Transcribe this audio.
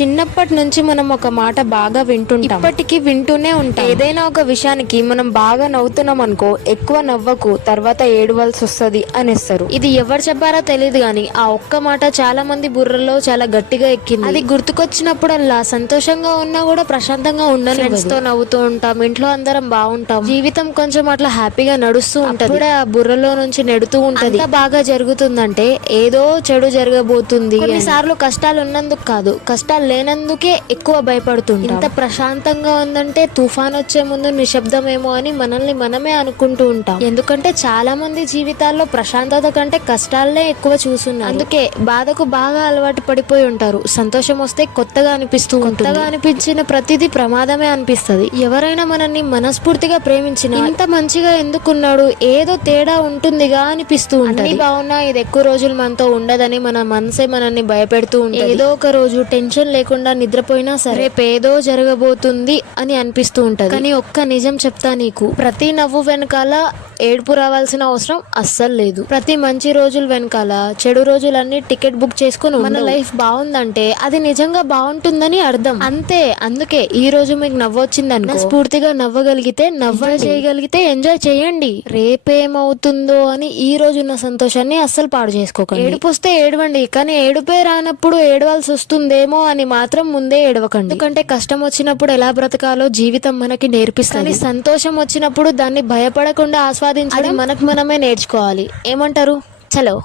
చిన్నప్పటి నుంచి మనం ఒక మాట బాగా వింటుంటాం, ఇప్పటికీ వింటూనే ఉంటాం. ఏదైనా ఒక విషయానికి మనం బాగా నవ్వుతున్నాం అనుకో, ఎక్కువ నవ్వకు తర్వాత ఏడవలసి వస్తుంది అనేస్తారు. ఇది ఎవరు చెప్పారో తెలియదు గాని ఆ ఒక్క మాట చాలా మంది బుర్రలో చాలా గట్టిగా ఎక్కింది. అది గుర్తుకొచ్చినప్పుడల్లా సంతోషంగా ఉన్నా కూడా ప్రశాంతంగా ఉండని, ఫ్రెండ్స్ తో నవ్వుతూ ఉంటాం, ఇంట్లో అందరం బాగుంటాం, జీవితం కొంచెం అట్లా హ్యాపీగా నడుస్తూ ఉంటది. కూడా ఆ బుర్రలో నుంచి నెడుతూ ఉంటది. బాగా జరుగుతుందంటే ఏదో చెడు జరగబోతుంది. కొన్నిసార్లు కష్టాలు ఉన్నందుకు కాదు, కష్టాలు లేనందుకే ఎక్కువ భయపడుతుంది. ఇంత ప్రశాంతంగా ఉందంటే తుఫాన్ వచ్చే ముందు నిశ్శబ్దమేమో అని మనల్ని మనమే అనుకుంటూ ఉంటాం. ఎందుకంటే చాలా మంది జీవితాల్లో ప్రశాంతత కంటే కష్టాలనే ఎక్కువ చూస్తున్నారు. అందుకే బాధకు బాగా అలవాటు పడిపోయి ఉంటారు. సంతోషం వస్తే కొత్తగా అనిపిస్తూ ఉంటుంది. కొత్తగా అనిపించిన ప్రతిదీ ప్రమాదమే అనిపిస్తుంది. ఎవరైనా మనల్ని మనస్ఫూర్తిగా ప్రేమించిన ఇంత మంచిగా ఎందుకున్నాడు, ఏదో తేడా ఉంటుందిగా అనిపిస్తూ ఉంటుంది. బాగున్నా ఇది ఎక్కువ రోజులు మనతో ఉండదని మన మనసే మనల్ని భయపెడుతూ ఉంటుంది. ఏదో ఒక రోజు టెన్షన్ లేకుండా నిద్రపోయినా సరే రేపు ఏదో జరగబోతుంది అని అనిపిస్తూ ఉంటది. కానీ ఒక్క నిజం చెప్తా నీకు, ప్రతి నవ్వు వెనకాల ఏడుపు రావాల్సిన అవసరం అస్సలు లేదు. ప్రతి మంచి రోజుల వెనకాల చెడు రోజులన్నీ టికెట్ బుక్ చేసుకుని మన లైఫ్ బాగుందంటే అది నిజంగా బాగుంటుందని అర్థం, అంతే. అందుకే ఈ రోజు మీకు నవ్వొచ్చిందనుకో, స్ఫూర్తిగా నవ్వగలిగితే చేయగలిగితే ఎంజాయ్ చేయండి. రేపేమవుతుందో అని ఈ రోజు ఉన్న సంతోషాన్ని అస్సలు పాడు చేసుకోకండి. ఏడుపు వస్తే ఏడవండి, కానీ ఏడుపే రానప్పుడు ఏడవాల్సి వస్తుందేమో అని మాత్రం ముందే ఏడవకండి. ఎందుకంటే కష్టం వచ్చినప్పుడు ఎలా బ్రతకాలో జీవితం మనకి నేర్పిస్తుంది. సంతోషం వచ్చినప్పుడు దాన్ని భయపడకుండా ఆస్వాదించడం మనకు మనమే నేర్చుకోవాలి. ఏమంటారు? చలో.